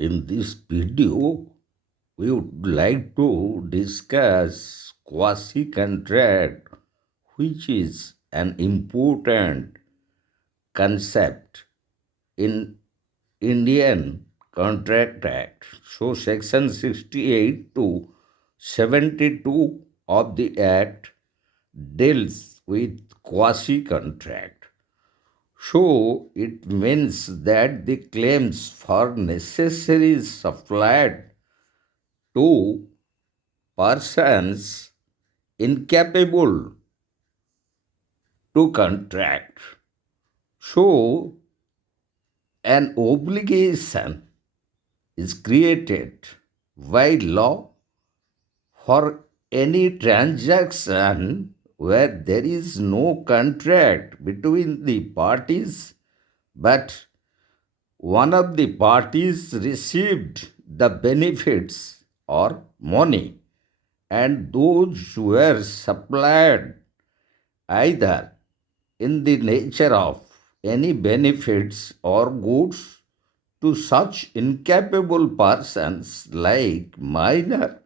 In this video, we would like to discuss quasi-contract, which is an important concept in Indian Contract Act. So, Section 68 to 72 of the Act deals with quasi-contract. So, it means that the claims for necessaries supplied to persons incapable to contract. So, an obligation is created by law for any transaction where there is no contract between the parties, but one of the parties received the benefits or money, and those were supplied either in the nature of any benefits or goods to such incapable persons like minor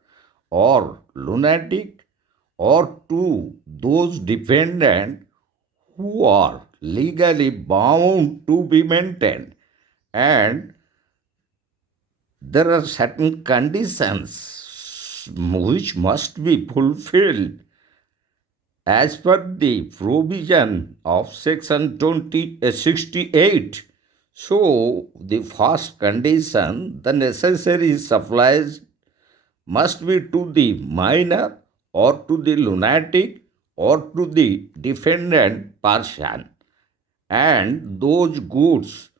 or lunatic, or to those dependent who are legally bound to be maintained, and there are certain conditions which must be fulfilled as per the provision of section 68. So, the first condition, the necessary supplies must be to the minor or to the lunatic or to the defendant person, and those goods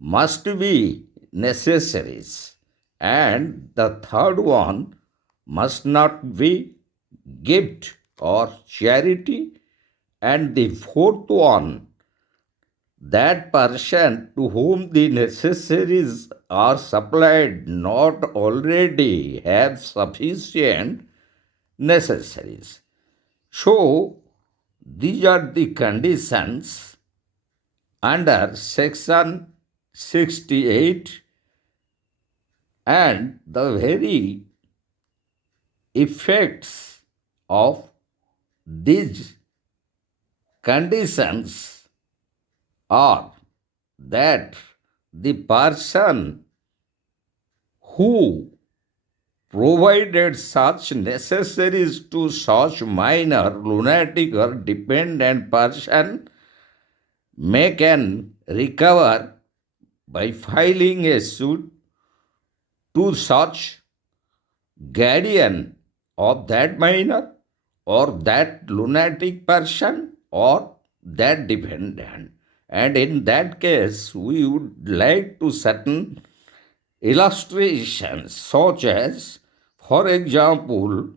must be necessaries. And the third one must not be gift or charity. And the fourth one, that person to whom the necessaries are supplied not already have sufficient necessaries. So, these are the conditions under section 68, and the very effects of these conditions are that the person who provided such necessaries to such minor, lunatic, or dependent person may can recover by filing a suit to such guardian of that minor or that lunatic person or that dependent. And in that case, we would like to certain illustrations, such as, for example,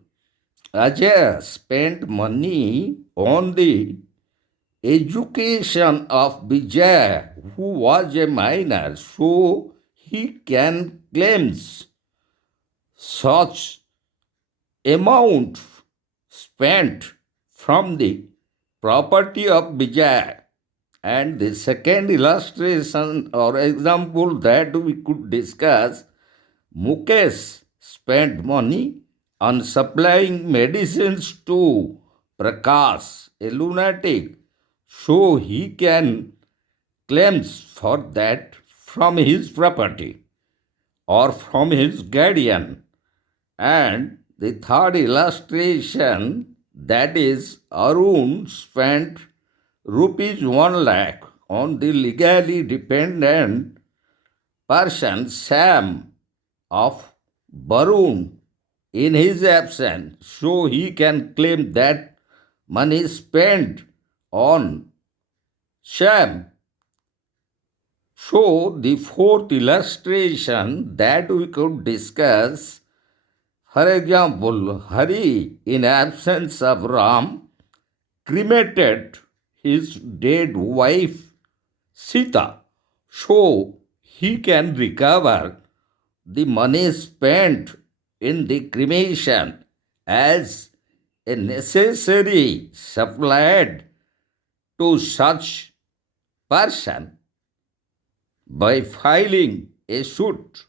Ajay spent money on the education of Vijay, who was a minor, so he can claim such amount spent from the property of Vijay. And the second illustration or example that we could discuss, Mukesh spent money on supplying medicines to Prakash, a lunatic, so he can claim for that from his property or from his guardian. And the third illustration, that is, Arun spent rupees 1 lakh on the legally dependent person Sam of Barun in his absence, so he can claim that money spent on Sam. So, the fourth illustration that we could discuss, for example, Hari, in absence of Ram, cremated his dead wife Sita, so he can recover the money spent in the cremation as a necessary supplied to such person by filing a suit